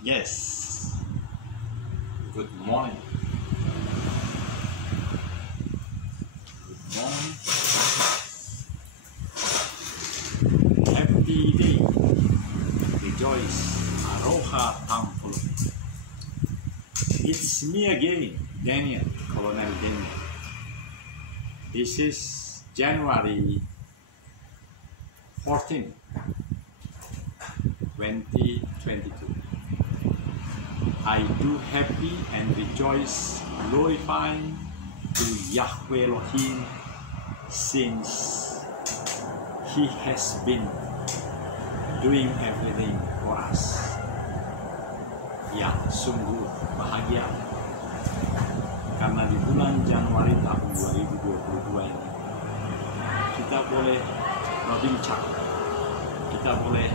Yes. Good morning. Good morning. Happy day. Rejoice. Aroha Tampul. It's me again, Daniel, Colonel Daniel. This is January 14, 2022. I do happy and rejoice, glorifying to Yahweh Elohim, since He has been doing everything for us. Ya, sungguh bahagia karena di bulan Januari tahun 2022 ini kita boleh berbincang, kita boleh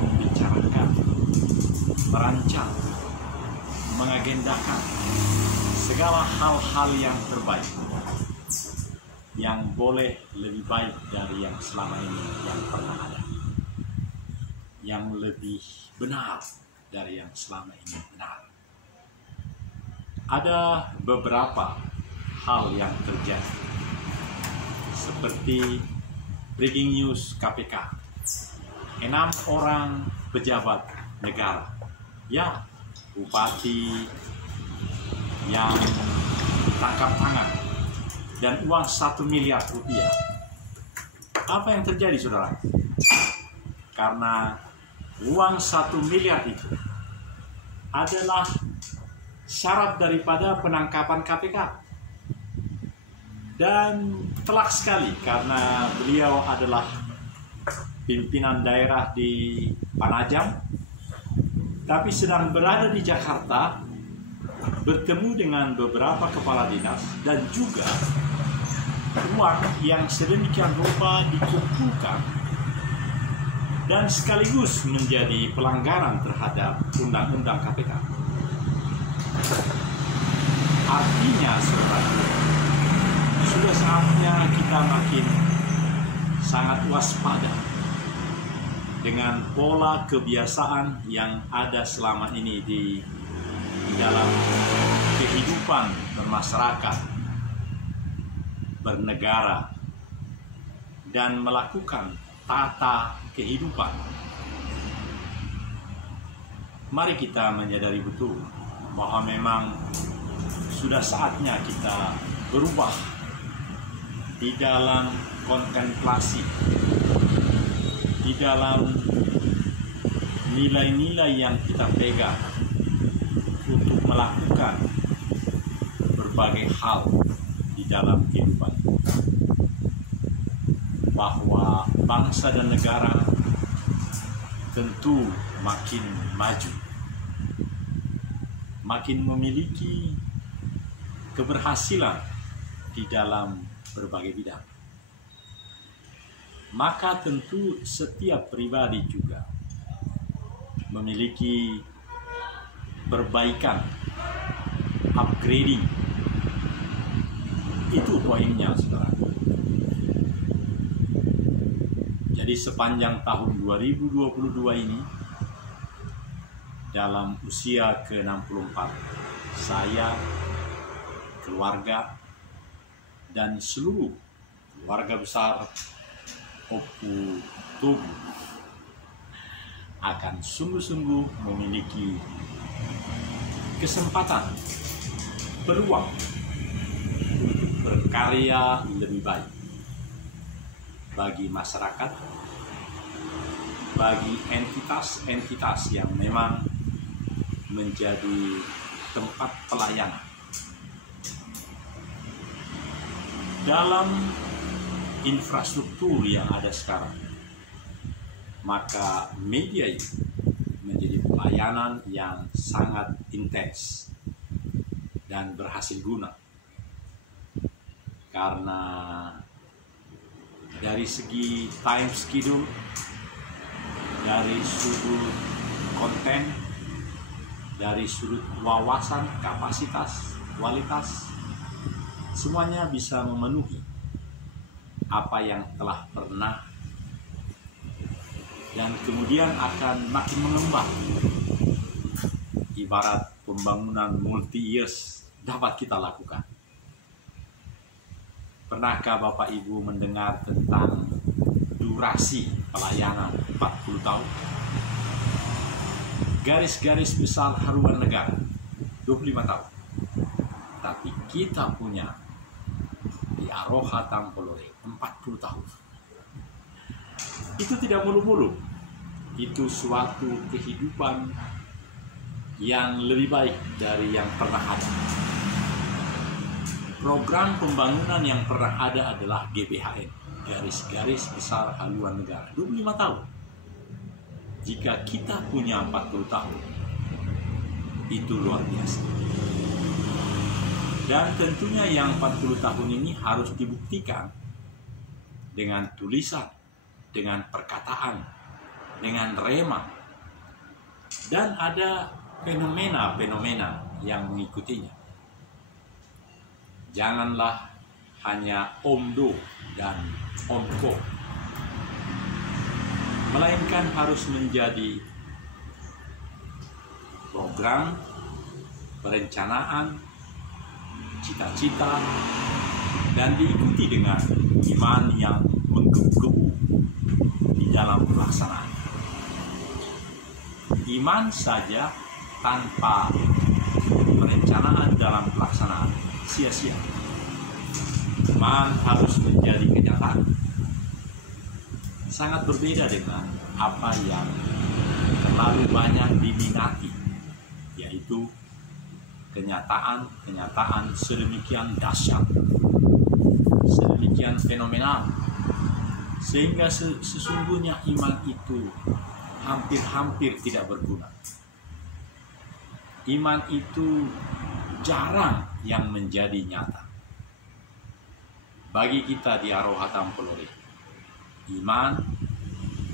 membicarakan, merancang, mengagendakan segala hal-hal yang terbaik, yang boleh lebih baik dari yang selama ini yang pernah ada, yang lebih benar dari yang selama ini benar. Ada beberapa hal yang terjadi, seperti breaking news KPK, 6 orang pejabat negara, ya, bupati yang tangkap tangan, dan uang 1 miliar rupiah. Apa yang terjadi, saudara? Karena uang 1 miliar itu adalah syarat daripada penangkapan KPK. Dan telak sekali karena beliau adalah pimpinan daerah di Panajam, tapi sedang berada di Jakarta, bertemu dengan beberapa kepala dinas, dan juga uang yang sedemikian rupa dikumpulkan dan sekaligus menjadi pelanggaran terhadap undang-undang KPK. Artinya, saudara, sudah saatnya kita makin sangat waspada dengan pola kebiasaan yang ada selama ini di dalam kehidupan bermasyarakat, bernegara, dan melakukan tata kehidupan. Mari kita menyadari betul bahwa memang sudah saatnya kita berubah di dalam kontemplasi, di dalam nilai-nilai yang kita pegang untuk melakukan berbagai hal di dalam kehidupan, bahwa bangsa dan negara tentu makin maju, makin memiliki keberhasilan di dalam berbagai bidang. Maka tentu setiap pribadi juga memiliki perbaikan, upgrading. Itu poinnya, saudara. Jadi sepanjang tahun 2022 ini, dalam usia ke-64, saya, keluarga, dan seluruh keluarga besar Opu Tobu akan sungguh-sungguh memiliki kesempatan, peluang untuk berkarya lebih baik bagi masyarakat, bagi entitas-entitas yang memang menjadi tempat pelayanan. Dalam infrastruktur yang ada sekarang, maka media itu menjadi pelayanan yang sangat intens dan berhasil guna. Karena dari segi time schedule, dari sudut konten, dari sudut wawasan, kapasitas, kualitas, semuanya bisa memenuhi apa yang telah pernah dan kemudian akan makin mengembang ibarat pembangunan multi-years dapat kita lakukan. Pernahkah Bapak Ibu mendengar tentang durasi pelayanan 40 tahun? Garis-garis besar haluan negara 25 tahun. Tapi kita punya di Aroha Tampolore 40 tahun. Itu tidak mulu-mulu. Itu suatu kehidupan yang lebih baik dari yang pernah ada. Program pembangunan yang pernah ada adalah GBHN, garis-garis besar haluan negara, 25 tahun. Jika kita punya 40 tahun, itu luar biasa. Dan tentunya yang 40 tahun ini harus dibuktikan dengan tulisan, dengan perkataan, dengan rema. Dan ada fenomena-fenomena yang mengikutinya. Janganlah hanya omdo dan omko, melainkan harus menjadi program, perencanaan, cita-cita, dan diikuti dengan iman yang menggebu-gebu di dalam pelaksanaan. Iman saja tanpa perencanaan dalam pelaksanaan sia-sia. Iman harus menjadi kenyataan. Sangat berbeda dengan apa yang terlalu banyak diminati, yaitu kenyataan sedemikian dahsyat, sedemikian fenomenal, sehingga sesungguhnya iman itu hampir-hampir tidak berguna. Iman itu jarang yang menjadi nyata. Bagi kita di Aroha Tampolore, iman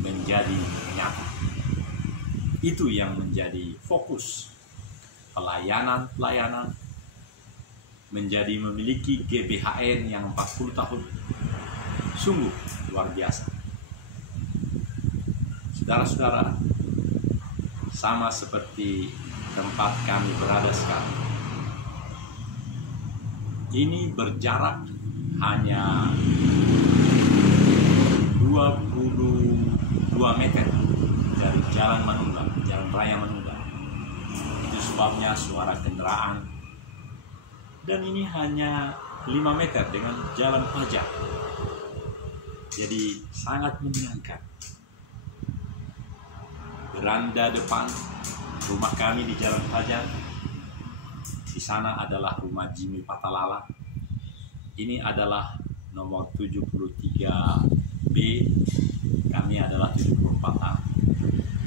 menjadi nyata. Itu yang menjadi fokus pelayanan, menjadi memiliki GBHN yang 40 tahun. Sungguh luar biasa. Saudara-saudara, sama seperti tempat kami berada sekarang. Ini berjarak hanya 22 meter dari jalan Manunggal, jalan raya Manunggal. Itu sebabnya suara kendaraan. Dan ini hanya 5 meter dengan jalan Pajar. Jadi sangat menyenangkan. Beranda depan rumah kami di Jalan Pajar. Di sana adalah rumah Jimmy Patalala. Ini adalah nomor 73B. Kami adalah 74A.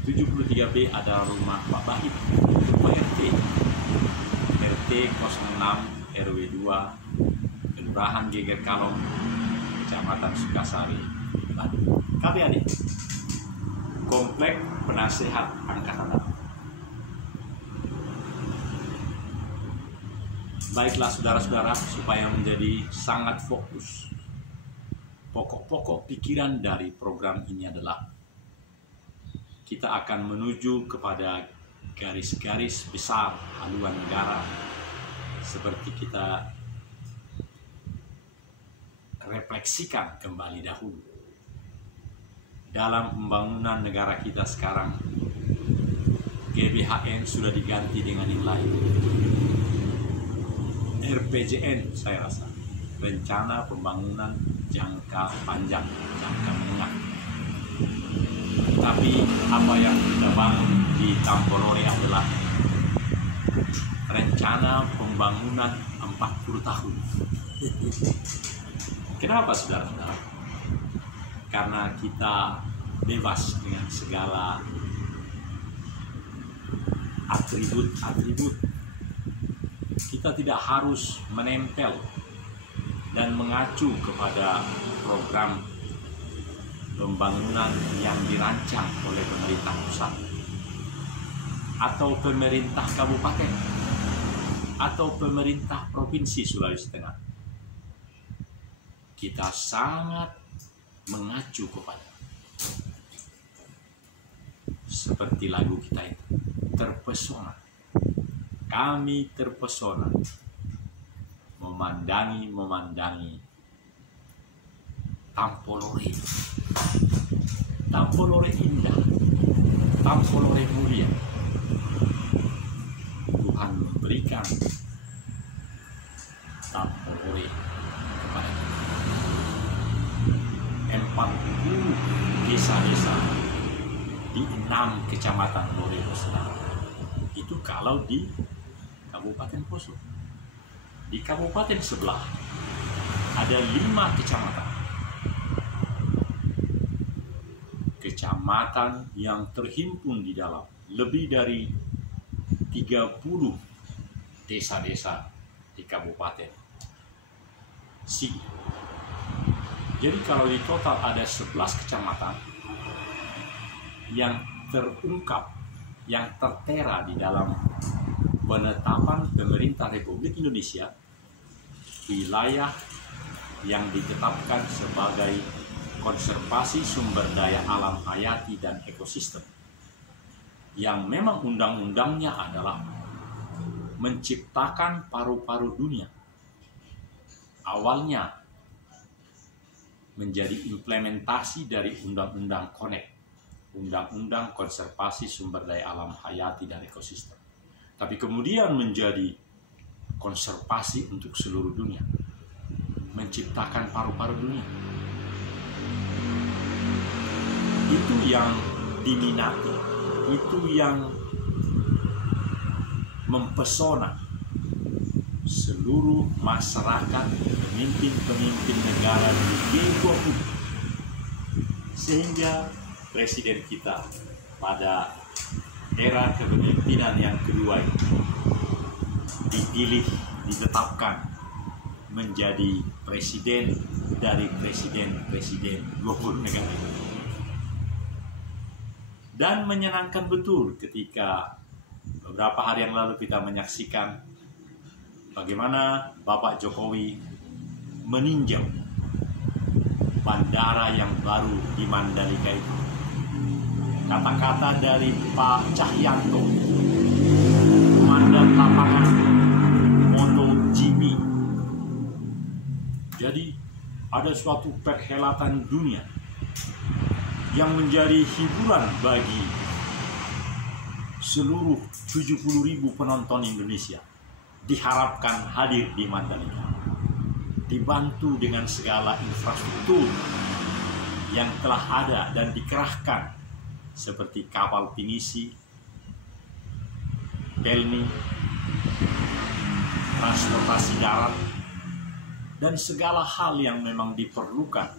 73B adalah rumah Pak Bahit, rumah RT 06 RW 2, Kelurahan Geger Kalong, Kecamatan Sukasari, Bandung. Kami adik Komplek Penasehat Angkatan Darat. Baiklah saudara-saudara, supaya menjadi sangat fokus. Pokok-pokok pikiran dari program ini adalah kita akan menuju kepada garis-garis besar haluan negara seperti kita refleksikan kembali dahulu. Dalam pembangunan negara kita sekarang, GBHN sudah diganti dengan yang lain. RPJN saya rasa, rencana pembangunan jangka panjang, jangka menengah. Tapi apa yang kita bangun di Tampolore adalah rencana pembangunan 40 tahun. Kenapa saudara-saudara? Karena kita bebas dengan segala atribut-atribut. Kita tidak harus menempel dan mengacu kepada program pembangunan yang dirancang oleh pemerintah pusat atau pemerintah kabupaten atau pemerintah provinsi Sulawesi Tengah. Kita sangat mengacu kepada seperti lagu kita itu, terpesona kami terpesona memandangi Tampolore. Tampolore indah, Tampolore mulia. Tuhan memberikan Tampolore kepada kita. 40 desa-desa di 6 kecamatan Lore Selatan. Itu kalau di Kabupaten Poso. Di kabupaten sebelah ada 5 kecamatan. Kecamatan yang terhimpun di dalam lebih dari 30 desa-desa di Kabupaten Sigi. Jadi kalau di total ada 11 kecamatan yang terungkap, yang tertera di dalam penetapan pemerintah Republik Indonesia, wilayah yang ditetapkan sebagai konservasi sumber daya alam hayati dan ekosistem, yang memang undang-undangnya adalah menciptakan paru-paru dunia. Awalnya menjadi implementasi dari Undang-Undang Connect, Undang-Undang Konservasi Sumber Daya Alam Hayati dan Ekosistem. Tapi kemudian menjadi konservasi untuk seluruh dunia, menciptakan paru-paru dunia. Itu yang diminati, itu yang mempesona seluruh masyarakat, pemimpin-pemimpin negara di G20. Sehingga presiden kita pada era kepemimpinan yang kedua ini dipilih, ditetapkan menjadi presiden dari presiden-presiden 20 negara itu. Dan menyenangkan betul ketika beberapa hari yang lalu kita menyaksikan bagaimana Bapak Jokowi meninjau bandara yang baru di Mandalika itu. Kata-kata dari Pak Cahyanto, komandan lapangan MotoGP. Jadi ada suatu perhelatan dunia yang menjadi hiburan bagi seluruh 70.000 penonton Indonesia. Diharapkan hadir di Mandalika, dibantu dengan segala infrastruktur yang telah ada dan dikerahkan seperti kapal pinisi, pelni, transportasi darat, dan segala hal yang memang diperlukan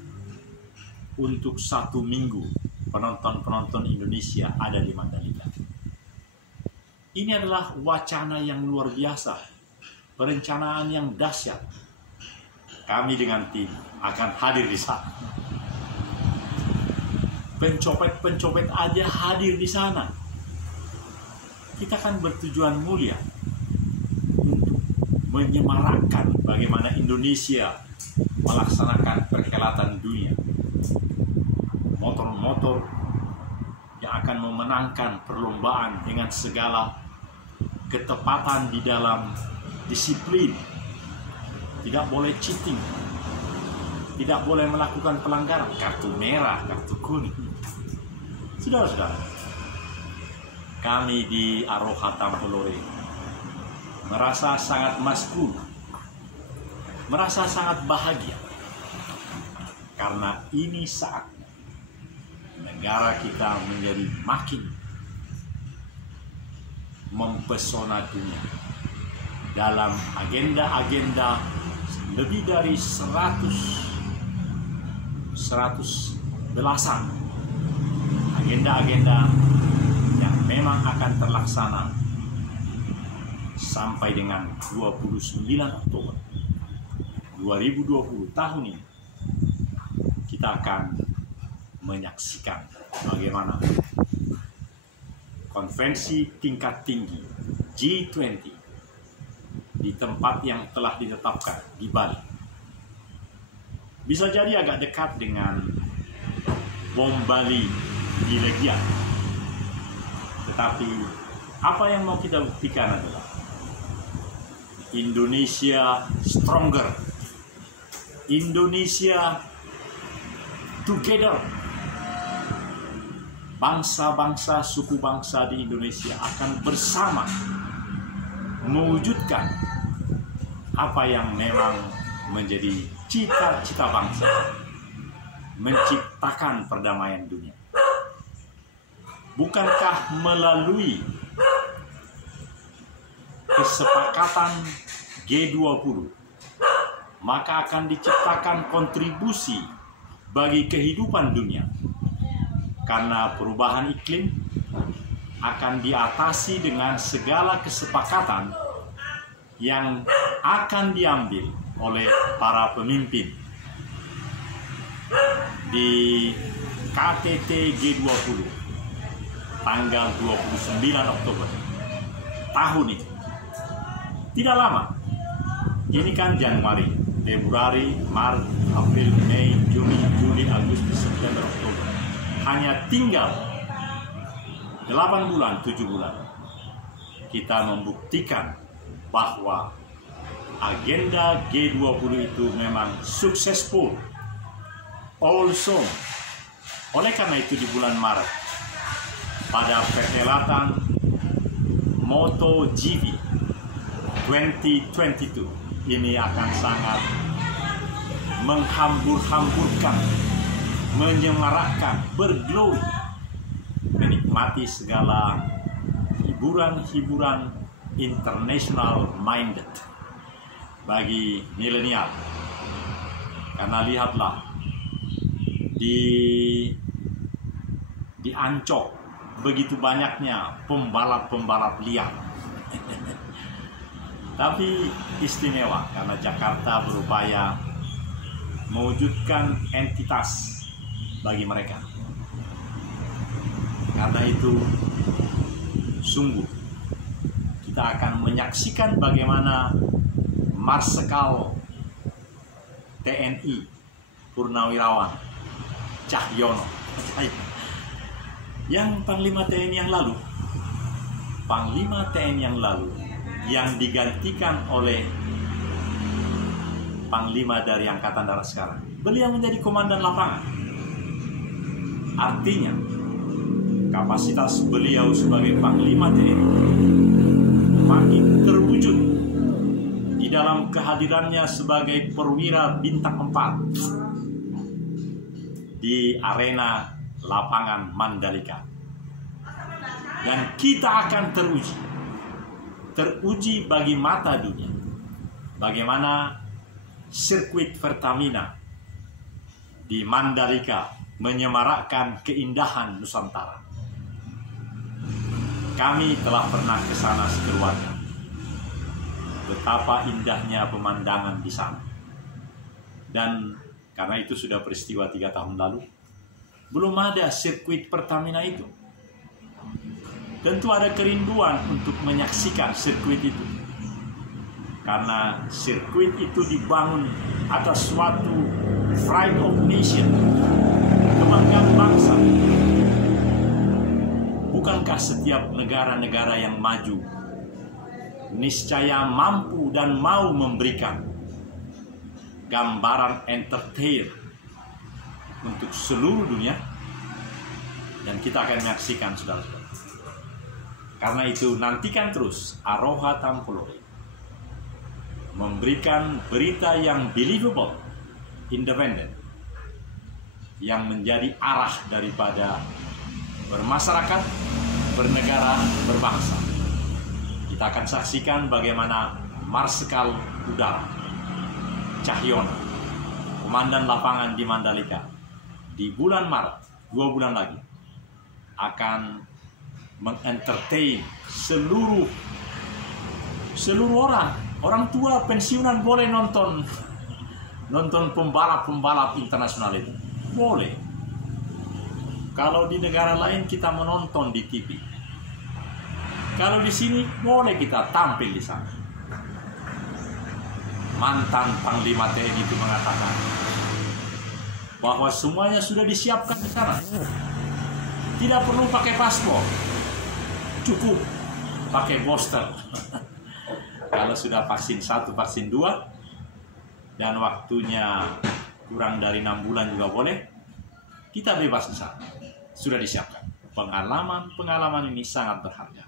untuk 1 minggu penonton-penonton Indonesia ada di Mandalika. Ini adalah wacana yang luar biasa, perencanaan yang dahsyat. Kami dengan tim akan hadir di sana. Pencopet-pencopet aja hadir di sana. Kita kan bertujuan mulia untuk menyemarakkan bagaimana Indonesia melaksanakan perhelatan dunia. Motor-motor yang akan memenangkan perlombaan dengan segala ketepatan di dalam disiplin. Tidak boleh cheating, tidak boleh melakukan pelanggaran, kartu merah, kartu kuning. Saudara-saudara, kami di Aroha Tampolore merasa sangat maskul, merasa sangat bahagia, karena ini saatnya negara kita menjadi makin mempesona dunia dalam agenda-agenda lebih dari 100 belasan agenda-agenda yang memang akan terlaksana sampai dengan 29 Oktober 2020 tahun ini. Kita akan menyaksikan bagaimana konferensi tingkat tinggi G20 di tempat yang telah ditetapkan di Bali. Bisa jadi agak dekat dengan bom Bali di Legian. Tetapi apa yang mau kita buktikan adalah Indonesia stronger, Indonesia together. Bangsa-bangsa, suku bangsa di Indonesia akan bersama mewujudkan apa yang memang menjadi cita-cita bangsa, menciptakan perdamaian dunia. Bukankah melalui kesepakatan G20 maka akan diciptakan kontribusi bagi kehidupan dunia? Karena perubahan iklim akan diatasi dengan segala kesepakatan yang akan diambil oleh para pemimpin di KTT G20 tanggal 29 Oktober tahun ini. Tidak lama, ini kan Januari, Februari, Maret, April, Mei, Juni, Juli, Agustus, September, Oktober. Hanya tinggal 8 bulan, 7 bulan. Kita membuktikan bahwa agenda G20 itu memang successful. Also, oleh karena itu di bulan Maret, pada perhelatan MotoGP 2022 ini akan sangat menghambur-hamburkan, menyemarakkan, berglori, menikmati segala hiburan-hiburan international minded bagi milenial. Karena lihatlah di Ancol begitu banyaknya pembalap-pembalap liar. Tapi istimewa karena Jakarta berupaya mewujudkan entitas bagi mereka. Karena itu sungguh kita akan menyaksikan bagaimana Marsikal TNI Purnawirawan Cahyono yang Panglima TNI yang lalu yang digantikan oleh Panglima dari Angkatan Darat sekarang. Beliau menjadi komandan lapangan. Artinya kapasitas beliau sebagai Panglima TNI makin terwujud di dalam kehadirannya sebagai perwira bintang 4 di arena lapangan Mandalika. Dan kita akan teruji bagi mata dunia bagaimana sirkuit Pertamina di Mandalika menyemarakkan keindahan Nusantara. Kami telah pernah ke sana sekeluarga. Betapa indahnya pemandangan di sana. Dan karena itu sudah peristiwa 3 tahun lalu, belum ada sirkuit Pertamina itu. Tentu ada kerinduan untuk menyaksikan sirkuit itu. Karena sirkuit itu dibangun atas suatu pride of nation, kebanggaan bangsa. Bukankah setiap negara-negara yang maju niscaya mampu dan mau memberikan gambaran entertain untuk seluruh dunia? Dan kita akan menyaksikan, saudara-saudara. Karena itu nantikan terus Aroha Tampoloi memberikan berita yang believable, independen, yang menjadi arah daripada bermasyarakat, bernegara, berbangsa. Kita akan saksikan bagaimana Marsikal Udara Cahyono, komandan lapangan di Mandalika, di bulan Maret, 2 bulan lagi, akan mengentertain seluruh orang tua pensiunan boleh nonton pembalap internasional itu, boleh. Kalau di negara lain kita menonton di TV, kalau di sini boleh kita tampil di sana. Mantan Panglima TNI itu mengatakan bahwa semuanya sudah disiapkan di sana. Tidak perlu pakai paspor, cukup pakai booster. Kalau sudah vaksin 1, vaksin 2, dan waktunya kurang dari 6 bulan juga boleh, kita bebas di sana. Sudah disiapkan. Pengalaman ini sangat berharga.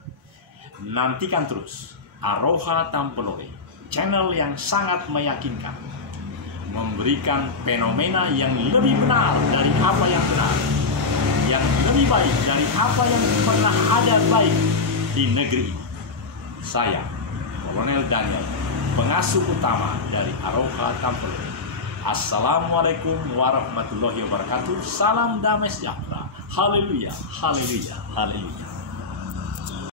Nantikan terus Aroha Tampelore, channel yang sangat meyakinkan, memberikan fenomena yang lebih benar dari apa yang benar, yang lebih baik dari apa yang pernah ada baik di negeri ini. Saya, Kolonel Daniel, pengasuh utama dari Aroha Tampelore. Assalamualaikum warahmatullahi wabarakatuh. Salam damai sejahtera. Haleluya, haleluya, haleluya.